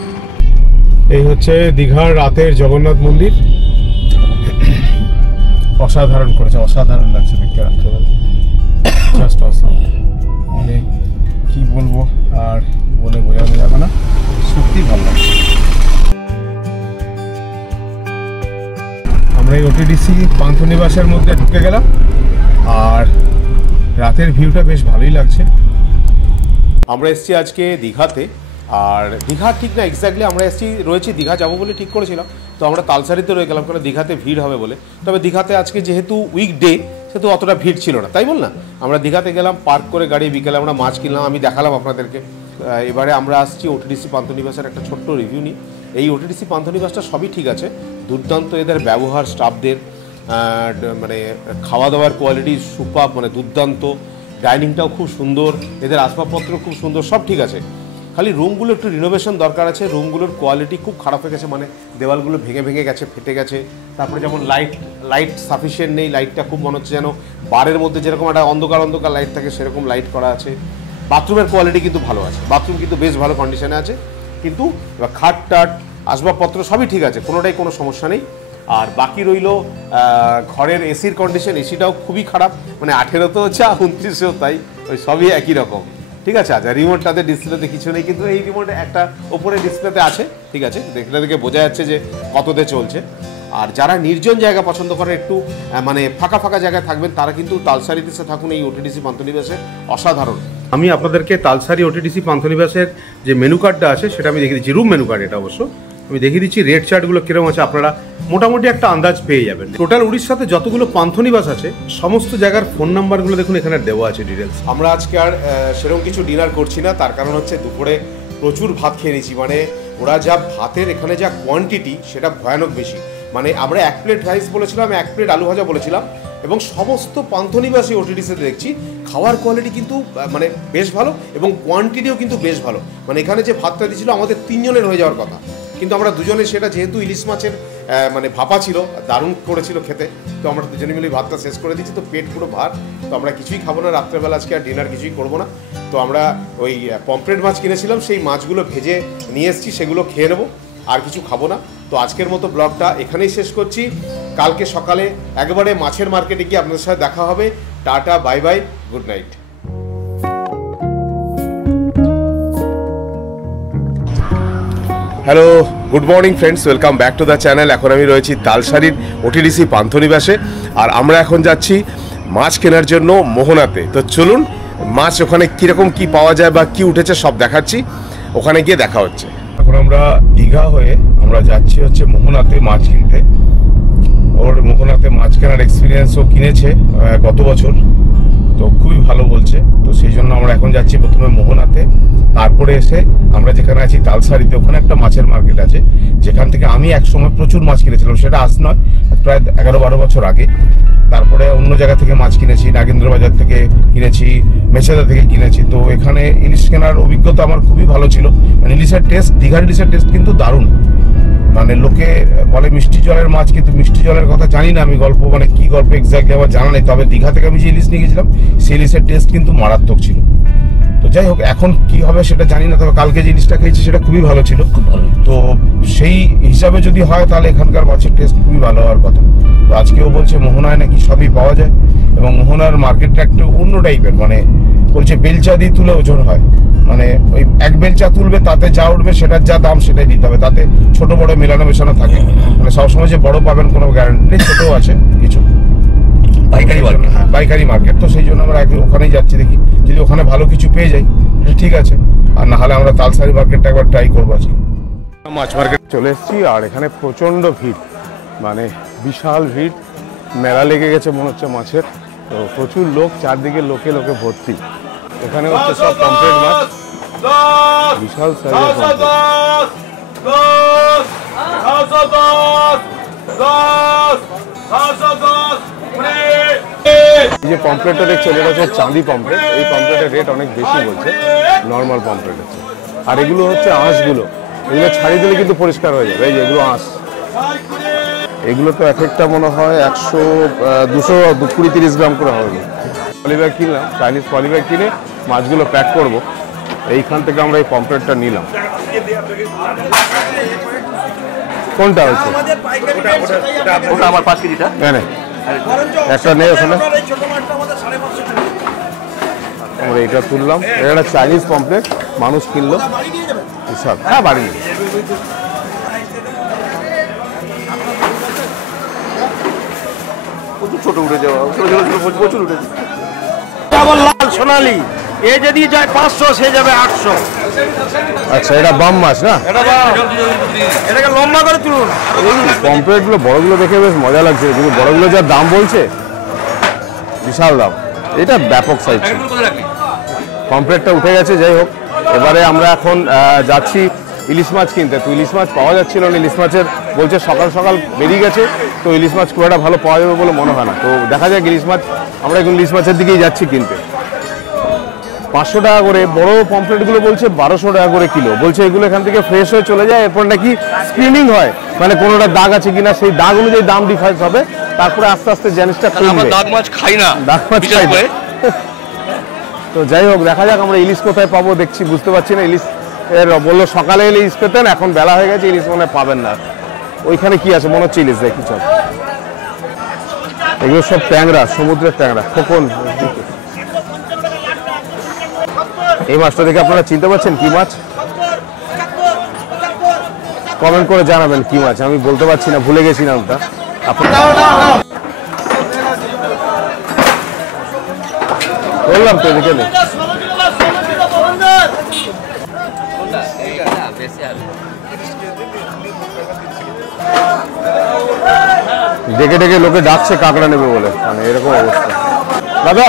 এই হচ্ছে দীঘার রাতের জগন্নাথ মন্দির, অসাধারণ করেছে, অসাধারণ লাগছে দেখতে রাত্রেবেলা, জাস্ট অসাম, মানে কি বলবো আর বলে বোঝানো যাবে না, সত্যি ভালো লাগছে। আমরা এই ওটিডিসি পান্থনিবাসের মধ্যে ঢুকে গেলাম, আর রাতের ভিউটা বেশ ভালোই লাগছে। আমরা এসেছি আজকে দীঘাতে, আর দীঘা ঠিক না এক্স্যাক্টলি আমরা রয়েছি দীঘা যাবো বলে ঠিক করেছিলাম, তো আমরা তালসারিতে রয়ে গেলাম কারণ দীঘাতে ভিড় হবে বলে। তবে দীঘাতে আজকে যেহেতু উইকডে সেহেতু অতটা ভিড় ছিল না, তাই বল না। আমরা দীঘাতে গেলাম, পার্ক করে গাড়ি, বিকেলে আমরা মাছ কিনলাম, আমি দেখালাম আপনাদেরকে। এবারে আমরা আসছি ওটিডিসি পান্থনিবাসের একটা ছোট্ট রিভিউ নিই। এই ওটিডিসি পান্থনিবাসটা সবই ঠিক আছে, দুর্দান্ত এদের ব্যবহার, স্টাফদের মানে খাওয়া দাওয়ার কোয়ালিটি সুপার, মানে দুর্দান্ত, ডাইনিংটাও খুব সুন্দর, এদের আসবাবপত্র খুব সুন্দর, সব ঠিক আছে। খালি রুমগুলো একটু রিনোভেশন দরকার আছে, রুমগুলোর কোয়ালিটি খুব খারাপ হয়ে গেছে, মানে দেওয়ালগুলো ভেঙে ভেঙে গেছে, ফেটে গেছে। তারপরে যেমন লাইট সাফিসিয়েন্ট নেই, লাইটটা খুব মনে হচ্ছে যেন বারের মধ্যে যেরকম একটা অন্ধকার লাইট থাকে সেরকম লাইট করা আছে। বাথরুমের কোয়ালিটি কিন্তু ভালো আছে, বাথরুম কিন্তু বেশ ভালো কন্ডিশনে আছে, কিন্তু খাট টাট আসবাবপত্র সবই ঠিক আছে, কোনোটাই কোনো সমস্যা নেই। আর বাকি রইল ঘরের এসির কন্ডিশন, এসিটাও খুবই খারাপ, মানে 18তেও যা 29এও তাই, ওই সবই একই রকম। ঠিক আছে, আচ্ছা রিমোটটাতে ডিসপ্লেতে কিছু নেই, কিন্তু এই রিমোটে একটা ওপরে ডিসপ্লেতে আছে, ঠিক আছে, দেখে বোঝা যাচ্ছে যে কততে চলছে। আর যারা নির্জন জায়গা পছন্দ করে, একটু মানে ফাঁকা জায়গায় থাকবেন, তারা কিন্তু তালসারিতে থাকুন, এই ওটিডিসি পান্থনিবাসে অসাধারণ। আমি আপনাদেরকে তালসারি ওটিডিসি পান্থনিবাসের যে মেনু কার্ডটা আছে সেটা আমি দেখিয়ে দিচ্ছি, রুম মেনু কার্ড এটা অবশ্য আমি দেখিয়ে দিচ্ছি। রেট চার্টগুলো কিরকম আছে আপনারা মোটামুটি একটা আন্দাজ পেয়ে যাবেন। টোটাল উড়িষ্যাতে যতগুলো পান্থনিবাস আছে সমস্ত জায়গার ফোন নাম্বারগুলো দেখুন এখানে দেওয়া আছে ডিটেলস। আমরা আজকে আর সেরকম কিছু ডিনার করছি না, তার কারণ হচ্ছে দুপুরে প্রচুর ভাত খেয়ে নিয়েছি, মানে ওরা যা ভাতের এখানে যা কোয়ান্টিটি সেটা ভয়ানক বেশি। মানে আমরা 1 প্লেট রাইস বলেছিলাম, 1 প্লেট আলু ভাজা বলেছিলাম, এবং সমস্ত পান্থনিবাসী ওটিডিসিতে দেখছি খাওয়ার কোয়ালিটি কিন্তু মানে বেশ ভালো, এবং কোয়ান্টিটিও কিন্তু বেশ ভালো। মানে এখানে যে ভাতটা দিয়েছিল আমাদের 3 জনের হয়ে যাওয়ার কথা, কিন্তু আমরা দুজনে, সেটা যেহেতু ইলিশ মাছের মানে ভাপা ছিল, দারুণ করেছিল খেতে, তো আমরা দুজনে মিলে ভাতটা শেষ করে দিচ্ছি, তো পেট পুরো ভাত। তো আমরা কিছুই খাবো না রাত্রেবেলা, আজকে আর ডিনার কিছুই করবো না। তো আমরা ওই পমফ্রেট মাছ কিনেছিলাম, সেই মাছগুলো ভেজে নিয়ে এসেছি, সেগুলো খেয়ে নেবো, আর কিছু খাবো না। তো আজকের মতো ব্লগটা এখানেই শেষ করছি। কালকে সকালে একবারে মাছের মার্কেটে গিয়ে আপনাদের সাথে দেখা হবে। Tata, bye bye, good night. Hello, good morning friends, welcome back to the channel. এখন আমি রয়েছি তালসারির ওটিডিসি পান্থনিবাসে, আর আমরা এখন যাচ্ছি মাছ কেনার জন্য মোহনাতে। তো চলুন মাছ ওখানে কীরকম কি পাওয়া যায় বা কি উঠেছে সব দেখাচ্ছি, ওখানে গিয়ে দেখা হচ্ছে। এখন আমরা দীঘা হয়ে আমরা যাচ্ছি হচ্ছে মোহনাতে মাছ কিনতে। ওর মোহনাতে মাছ কেনার এক্সপিরিয়েন্সও কিনেছে গত বছর, তো খুবই ভালো বলছে। তো সেই জন্য আমরা এখন যাচ্ছি প্রথমে মোহনাতে, তারপরে এসে আমরা যেখানে আছি তালসারিতে, ওখানে একটা মাছের মার্কেট আছে যেখান থেকে আমি একসময় প্রচুর মাছ কিনেছিলাম, সেটা আজ নয়, প্রায় 11-12 বছর আগে। তারপরে অন্য জায়গা থেকে মাছ কিনেছি, নাগেন্দ্র বাজার থেকে কিনেছি, মেছেদা থেকে কিনেছি। তো এখানে ইলিশ কেনার অভিজ্ঞতা আমার খুবই ভালো ছিল। মানে ইলিশের টেস্ট, দীঘার ইলিশের টেস্ট কিন্তু দারুণ। মানে লোকে বলে মিষ্টি জলের মাছ, কিন্তু মিষ্টি জলের কথা জানি না আমি, গল্প মানে কি গল্প এক্স্যাক্টলি আমার জানা নেই। তবে দীঘা থেকে আমি যে ইলিশ নিয়ে গেছিলাম সেই ইলিশের টেস্ট কিন্তু মারাত্মক ছিল। তো যাই হোক, এখন কি হবে সেটা জানি না, তবে কালকে যে ইলিশটা খেয়েছি সেটা খুবই ভালো ছিল, খুব ভালো। তো সেই হিসাবে যদি হয় তাহলে এখানকার মাছের টেস্ট খুবই ভালো হওয়ার কথা। তো আজকেও বলছে মোহনায় নাকি সবই পাওয়া যায়, এবং মোহনার মার্কেটটা একটু অন্য টাইপের, মানে বলছে বেলচা দিয়ে তুলে ওজন হয়। মানে ওই 1 বেলচা তুলবে, তাতে যা উঠবে সেটার যা দাম সেটাই দিতে হবে, তাতে ছোট বড় মেলানো মেশানো থাকে। মানে সবসময় যে বড় পাবেন কোনো গ্যারান্টি নেই, ছোটও আছে কিছু। পাইকারি মার্কেট, তো সেই জন্য আমরা ওখানেই যাচ্ছি, দেখি যদি ওখানে ভালো কিছু পেয়ে যাই ঠিক আছে, আর না হলে আমরা তালসারি মার্কেটটা একবার ট্রাই করবো আজকে। মাছ মার্কেট চলে এসেছি, আর এখানে প্রচণ্ড ভিড়, মানে বিশাল ভিড়, মেলা লেগে গেছে মনে হচ্ছে মাছের। তো প্রচুর লোক, চারদিকে লোকে ভর্তি। এখানে হচ্ছে সব পমফ্রেট মাছ, বিশাল সাইজের। এই যে পমফ্রেটটা দেখছেন, এটা হচ্ছে চাঁদি পমফ্রেট। এই পমফ্রেটের রেট অনেক বেশি বলছে নর্মাল পমফ্রেটের। আর এগুলো হচ্ছে আঁশগুলো, এগুলো ছাড়িয়ে দিলে কিন্তু পরিষ্কার হয়ে যাবে। এই যে এগুলো আঁশ, এগুলো তো এক একটা মনে হয় 100, 200, 20-30 গ্রাম করে হবে। পলিব্যাগ কিনলাম, চাইনিজ পলিব্যাগ কিনে মাছগুলো প্যাক করব। এইখান থেকে আমরা এই পমফ্রেটটা নিলাম। কোনটা হচ্ছে? ওটা আমার 5 কেজিটা। হ্যাঁ, একটা নেই ওখানে। আমরা এটা তুললাম, এটা একটা চাইনিজ পমফ্রেট, মানুষ কিনলো সব। হ্যাঁ, বাড়ি ছোট উঠেছে, প্রচুর উঠেছে। লাল সোনালি এ যদি যায় 500 সে যাবে 800। আচ্ছা, এটা বাম মাছ না? এটাকে লম্বা করে তুলুন। পমফ্রেট গুলো বড়গুলো দেখে বেশ মজা লাগছে, কিন্তু বড়গুলো যা দাম বলছে বিশাল দাম। এটা ব্যাপক সাইজ। পমফ্রেটটা উঠে গেছে, যাই হোক। এবারে আমরা এখন যাচ্ছি ইলিশ মাছ কিনতে। তো ইলিশ মাছ পাওয়া যাচ্ছিল না, ইলিশ মাছের বলছে সকাল সকাল বেরিয়ে গেছে, তো ইলিশ মাছ খুব একটা ভালো পাওয়া যাবে বলে মনে হয় না। তো দেখা যাক ইলিশ মাছ, আমরা এখন ইলিশ মাছের দিকেই যাচ্ছি কিনতে। 500 টাকা করে, বড় পমফ্রেটগুলো বলছে 1200 টাকা করে কিলো। বলছে এগুলো এখান থেকে ফ্রেশ হয়ে চলে যায়, এরপর নাকি স্ক্রিনিং হয়, মানে কোনোটা দাগ আছে কিনা সেই দাগ অনুযায়ী দাম ডিফারেন্স হবে, তারপরে আস্তে আস্তে জিনিসটা কমবে। দাগ মাছ খাই না, দাগ মাছ খাই না। তো যাই হোক, দেখা যাক আমরা ইলিশ কোথায় পাবো, দেখছি, বুঝতে পারছি না। ইলিশ এর বললো সকালে এলে ইলিশ পেতেন, এখন বেলা হয়ে গেছে, ইলিশ মনে পাবেন না। ওইখানে কি আছে মনে হচ্ছে ইলিশ, দেখি চল। এগুলো সব ট্যাংরা, সমুদ্রের ট্যাংরা, খোকন। এই মাছটা দেখে আপনারা চিনতে পারছেন কি মাছ? কমেন্ট করে জানাবেন কি মাছ, আমি বলতে পারছি না, ভুলে গেছি নামটা। বললাম তো এদিকে নেই। ডেকে ডেকে লোকে ডাকছে কাঁকড়া নেবে বলে, মানে এরকম অবস্থা। দাদা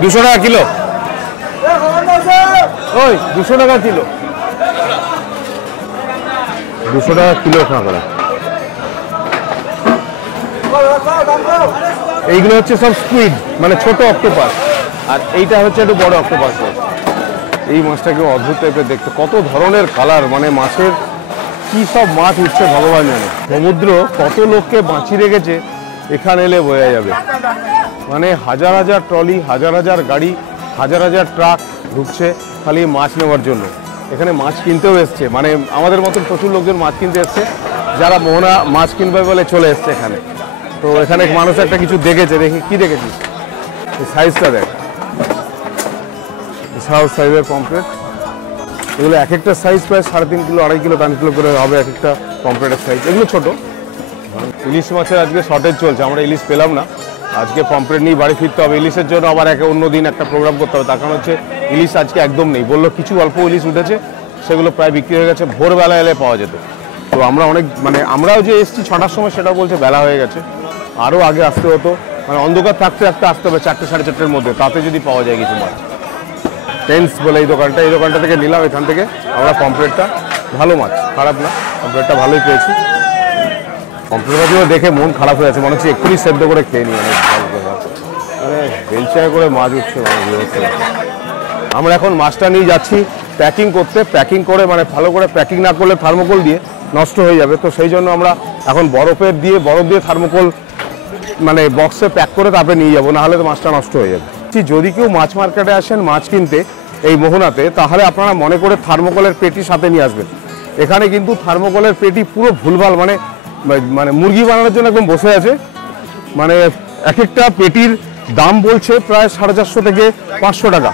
200 টাকা কিলো। ওই 200 টাকা কিলো, 200 টাকা কিলো কাঁকড়া। এইগুলো হচ্ছে সব স্কুইড, মানে ছোট অক্টোপাস, আর এইটা হচ্ছে একটু বড় অক্টোপাস। এই মাছটাকে অদ্ভুত টাইপের দেখতে, কত ধরনের কালার, মানে মাছের কি সব মাছ উঠছে ভগবান জানে। সমুদ্র কত লোককে বাঁচিয়ে রেখেছে এখানে এলে বোঝা যাবে। মানে হাজার হাজার ট্রলি, হাজার হাজার গাড়ি, হাজার হাজার ট্রাক ঢুকছে খালি মাছ নেওয়ার জন্য। এখানে মাছ কিনতেও এসছে, মানে আমাদের মতন প্রচুর লোকজন মাছ কিনতে এসছে, যারা মোহনা মাছ কিনবে বলে চলে এসছে এখানে। তো এখানে মানুষ একটা কিছু দেখেছে, দেখি কি দেখেছিস, সাইজটা দেখ, বিশাল সাইজের পমফ্রেট। এগুলো এক একটা সাইজ প্রায় 3.5 কিলো, 2.5 কিলো, 3 কিলো করে হবে এক একটা পমফ্রেটের সাইজ। এগুলো ছোট। ইলিশ মাছের আজকে শর্টেজ চলছে, আমরা ইলিশ পেলাম না, আজকে পমফ্রেট নিয়ে বাড়ি ফিরতে হবে। ইলিশের জন্য আবার অন্য দিন একটা প্রোগ্রাম করতে হবে, তার কারণ হচ্ছে ইলিশ আজকে একদম নেই। বললো কিছু অল্প ইলিশ উঠেছে, সেগুলো প্রায় বিক্রি হয়ে গেছে, ভোরবেলা এলে পাওয়া যেত। তো আমরা অনেক, মানে আমরাও যে এসছি 6টার সময়, সেটাও বলছে বেলা হয়ে গেছে, আরও আগে আসতে হতো, মানে অন্ধকার থাকতে থাকতে আসতে হবে 4টে, 4:30-এর মধ্যে, তাতে যদি পাওয়া যায় কিছু মাছ। টেন্স বলে এই দোকানটা থেকে নিলাম। এখান থেকে আমরা পমফ্রেটটা, ভালো মাছ, খারাপ না, পমফ্রেটটা ভালোই পেয়েছি। পমফ্রেট মাছগুলো দেখে মন খারাপ হয়ে আছে, মনে হচ্ছে এক্ষুনি সেদ্ধ করে খেয়ে নিই। মানে বেলচায় করে মাছ উঠছে। আমরা এখন মাছটা নিয়ে যাচ্ছি প্যাকিং করতে। প্যাকিং করে, মানে ভালো করে প্যাকিং না করলে থার্মোকোল দিয়ে নষ্ট হয়ে যাবে। তো সেই জন্য আমরা এখন বরফ দিয়ে থার্মোকোল, মানে বক্সে প্যাক করে তারপরে নিয়ে যাবো, নাহলে তো মাছটা নষ্ট হয়ে যাবে। যদি কেউ মাছ মার্কেটে আসেন মাছ কিনতে এই মোহনাতে, তাহলে আপনারা মনে করে থার্মোকলের পেটি সাথে নিয়ে আসবেন। এখানে কিন্তু থার্মোকলের পেটি পুরো ভুলভাল, মানে মুরগি বানানোর জন্য একদম বসে আছে। মানে এক একটা পেটির দাম বলছে প্রায় 450 থেকে 500 টাকা,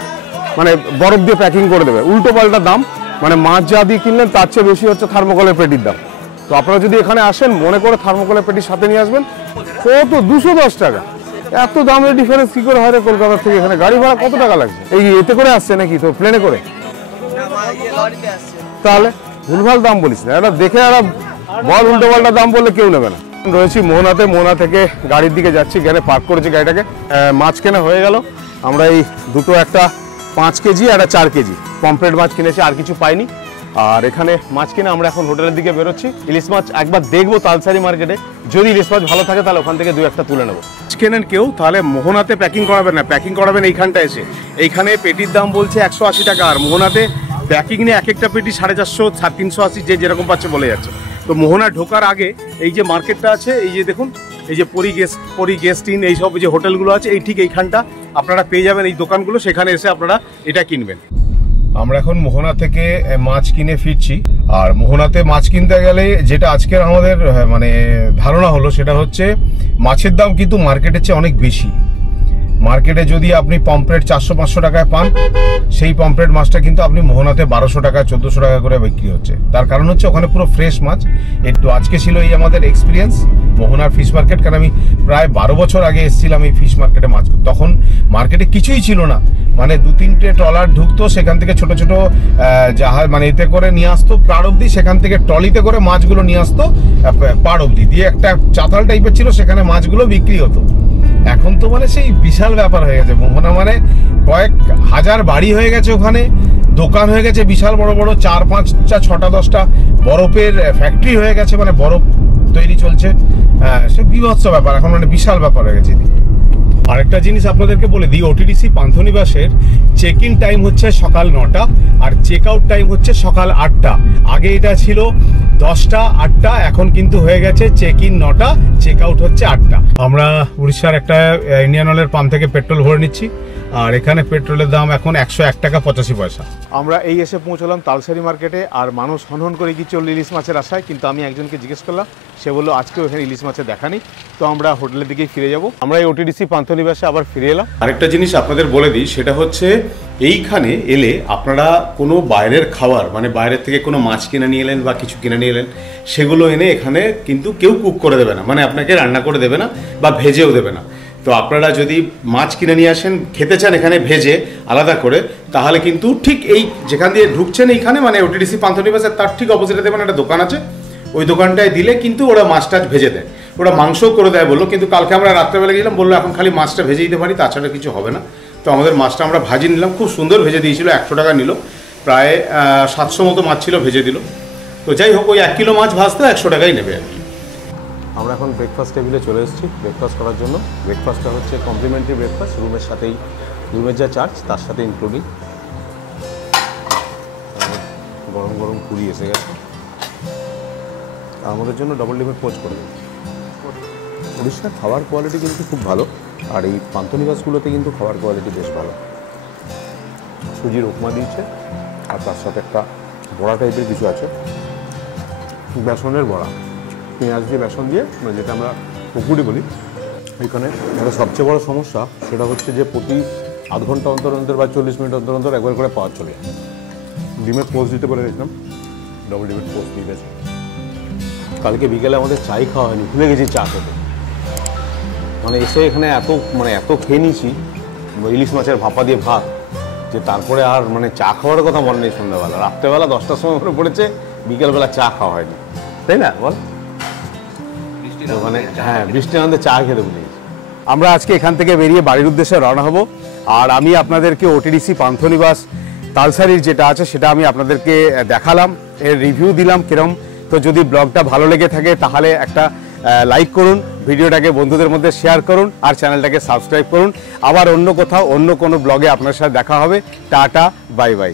মানে বরফ দিয়ে প্যাকিং করে দেবে, উল্টো পাল্টা দাম। মানে মাছ যা দিয়ে কিনলেন তার চেয়ে বেশি হচ্ছে থার্মোকলের পেটির দাম। তো আপনারা যদি এখানে আসেন মনে করে থার্মোকলের পেটির সাথে নিয়ে আসবেন। কত 210 টাকা, এত দামের ডিফারেন্স কি করে হয় রে? কলকাতা থেকে এখানে গাড়ি ভাড়া কত টাকা লাগছে? এই এতে করে আসছে নাকি, তো প্লেনে করে? তাহলে ভুলভাল দাম বলিস না, এটা দেখে একটা বল, উল্টো পাল্টা দাম বললে কেউ নেবে না। রয়েছি মোহনাতে, মোহনা থেকে গাড়ির দিকে যাচ্ছি, এখানে পার্ক করেছি গাড়িটাকে। মাছ কেনা হয়ে গেল। আমরা এই দুটো, একটা 5 কেজি আর একটা 4 কেজি পমফ্রেট মাছ কিনেছি, আর কিছু পাইনি। আর এখানে মাছ কিনে আমরা এখন হোটেলের দিকে বেরোচ্ছি। ইলিশ মাছ একবার দেখবো তালসারি মার্কেটে, যদি ইলিশ মাছ ভালো থাকে তাহলে ওখান থেকে 2-1টা তুলে নেবো। কেনেন কেউ তাহলে মোহনাতে প্যাকিং করাবেন না, প্যাকিং করাবেন এইখানটা এসে। এইখানে পেটির দাম বলছে 180 টাকা, আর মোহনাতে প্যাকিং নিয়ে এক একটা পেটি 450, 380, যে যেরকম পাচ্ছে বলে যাচ্ছে। তো মোহনা ঢোকার আগে এই যে মার্কেটটা আছে, এই যে দেখুন, এই যে পরি গেস্ট ইন, এইসব যে হোটেলগুলো আছে, এই ঠিক এইখানটা আপনারা পেয়ে যাবেন এই দোকানগুলো, সেখানে এসে আপনারা এটা কিনবেন। আমরা এখন মোহনা থেকে মাছ কিনে ফিরছি। আর মোহনাতে মাছ কিনতে গেলে যেটা আজকের আমাদের মানে ধারণা হলো, সেটা হচ্ছে মাছের দাম কিন্তু মার্কেটের চেয়ে অনেক বেশি। মার্কেটে যদি আপনি পমফ্রেট 400-500 টাকায় পান, সেই পমফ্রেট মাছটা কিন্তু আপনি মোহনাতে 1200 টাকা 1400 টাকা করে বিক্রি হচ্ছে। তার কারণ হচ্ছে ওখানে পুরো ফ্রেশ মাছ। একটু আজকে ছিল এই আমাদের এক্সপিরিয়েন্স মোহনার ফিশ মার্কেট, কারণ আমি প্রায় 12 বছর আগে এসেছিলাম এই ফিশ মার্কেটে মাছ। তখন মার্কেটে কিছুই ছিল না, মানে 2-3টে ট্রলার ঢুকতো, সেখান থেকে ছোট ছোট জাহাজ মানে এতে করে নিয়ে আসতো পাড় অব্দি, সেখান থেকে ট্রলিতে করে মাছগুলো নিয়ে আসতো পাড় অব্দি, দিয়ে একটা চাতাল টাইপের ছিল, সেখানে মাছগুলো বিক্রি হতো। এখন তো মানে সেই বিশাল ব্যাপার হয়ে গেছে মোহনা, মানে কয়েক হাজার বাড়ি হয়ে গেছে, ওখানে দোকান হয়ে গেছে বিশাল বড় বড়, 4-5টা 6টা 10টা বরফের ফ্যাক্টরি হয়ে গেছে, মানে বরফ তৈরি চলছে। সে বিভৎস ব্যাপার এখন, মানে বিশাল ব্যাপার হয়ে গেছে। আরেকটা জিনিস আপনাদেরকে বলে দিই, ওটিডিসি পান্থনিবাসের চেক ইন টাইম হচ্ছে সকাল 9টা আর চেক আউট টাইম হচ্ছে সকাল 8টা। আগে এটা ছিল 10টা 8টা, এখন কিন্তু হয়ে গেছে চেক ইন 9টা, চেক আউট হচ্ছে 8টা। আমরা উড়িষ্যার একটা ইন্ডিয়ান অয়েলের পাম্প থেকে পেট্রোল ভরে নিচ্ছি, আর এখানে পেট্রোলের দাম এখন 101 টাকা 85 পয়সা। আমরা এই এসে পৌঁছলাম তালসারি মার্কেটে, আর মানুষ হনহন করে কি চলল ইলিশ মাছের আশায়, কিন্তু আমি একজনকে জিজ্ঞেস করলাম, সে বললো আজকেও এখানে ইলিশ মাছের দেখা নেই, তো আমরা হোটেলের দিকেই ফিরে যাব। আমরা এই ওটিডিসি পান্থনিবাসে আবার ফিরে এলাম। আরেকটা জিনিস আপনাদের বলে দিই, সেটা হচ্ছে এইখানে এলে আপনারা কোনো বাইরের খাবার, মানে বাইরের থেকে কোনো মাছ কিনে নিয়ে এলেন বা কিছু কিনে নিয়ে এলেন, সেগুলো এনে এখানে কিন্তু কেউ কুক করে দেবে না, মানে আপনাকে রান্না করে দেবে না বা ভেজেও দেবে না। তো আপনারা যদি মাছ কিনে নিয়ে আসেন, খেতে চান এখানে ভেজে আলাদা করে, তাহলে কিন্তু ঠিক এই যেখান দিয়ে ঢুকছেন এইখানে, মানে ওটিডিসি পান্থনিবাসের তার ঠিক অপোজিটে দেখবেন একটা দোকান আছে, ওই দোকানটায় দিলে কিন্তু ওরা মাছটা ভেজে দেয়, ওরা মাংসও করে দেয় বললো। কিন্তু কালকে আমরা রাত্রেবেলা গেলাম, বললো এখন খালি মাছটা ভেজে দিতে পারি, তাছাড়া কিছু হবে না। তো আমাদের মাছটা আমরা ভাজি নিলাম, খুব সুন্দর ভেজে দিয়েছিল, 100 টাকা নিল, প্রায় 700 মতো মাছ ছিল, ভেজে দিল। তো যাই হোক, ওই 1 কিলো মাছ ভাজতে 100 টাকাই নেবে আর কি। আমরা এখন ব্রেকফাস্ট টেবিলে চলে এসেছি ব্রেকফাস্ট করার জন্য। ব্রেকফাস্টটা হচ্ছে কমপ্লিমেন্টারি ব্রেকফাস্ট, রুমের সাথেই, রুমের যা চার্জ তার সাথে ইনক্লুডিং। গরম গরম পুরি এসে গেছে, আমাদের জন্য ডবল ডিমের পোচ করে দিই। উড়িষ্যার খাবার কোয়ালিটি কিন্তু খুব ভালো, আর এই পান্থনিবাসগুলোতে কিন্তু খাবার কোয়ালিটি বেশ ভালো। সুজির উপমা দিয়েছে, আর তার সাথে একটা বড়া টাইপের কিছু আছে, বেসনের বড়া, পেঁয়াজ দিয়ে বেসন দিয়ে, মানে যেটা আমরা পকুড়ি বলি। এখানে একটা সবচেয়ে বড় সমস্যা সেটা হচ্ছে যে প্রতি আধ ঘন্টা অন্তর অন্তর বা 40 মিনিট অন্তর অন্তর একবার করে পাওয়া চলে। ডিমের পোস্ট দিতে বলে গেছিলাম, ডবল ডিমের পোস্ট দিয়ে গেছে। কালকে বিকেলে আমাদের চাই খাওয়া হয়নি, ভুলে গেছি চা খেতে। মানে এসে এখানে এত খেয়ে নিয়েছি ইলিশ মাছের ভাপা দিয়ে ভাত, যে তারপরে আর মানে চা খাওয়ার কথা মনে নেই। সন্ধ্যাবেলা রাত্রেবেলা 10টার সময় মনে পড়েছে, বিকেলবেলা চা খাওয়া হয়নি, তাই না বল? মানে হ্যাঁ, বৃষ্টির আনন্দে চা খেতে ভুলে গেছি। আমরা আজকে এখান থেকে বেরিয়ে বাড়ির উদ্দেশ্যে রওনা হব, আর আমি আপনাদেরকে ওটিডিসি পান্থনিবাস তালসারির যেটা আছে সেটা আমি আপনাদেরকে দেখালাম, এর রিভিউ দিলাম কিরম। তো যদি ব্লগটা ভালো লেগে থাকে তাহলে একটা লাইক করুন, ভিডিওটাকে বন্ধুদের মধ্যে শেয়ার করুন, আর চ্যানেলটাকে সাবস্ক্রাইব করুন। আবার অন্য কোথাও অন্য কোনো ব্লগে আপনার সাথে দেখা হবে। Tata, bye bye.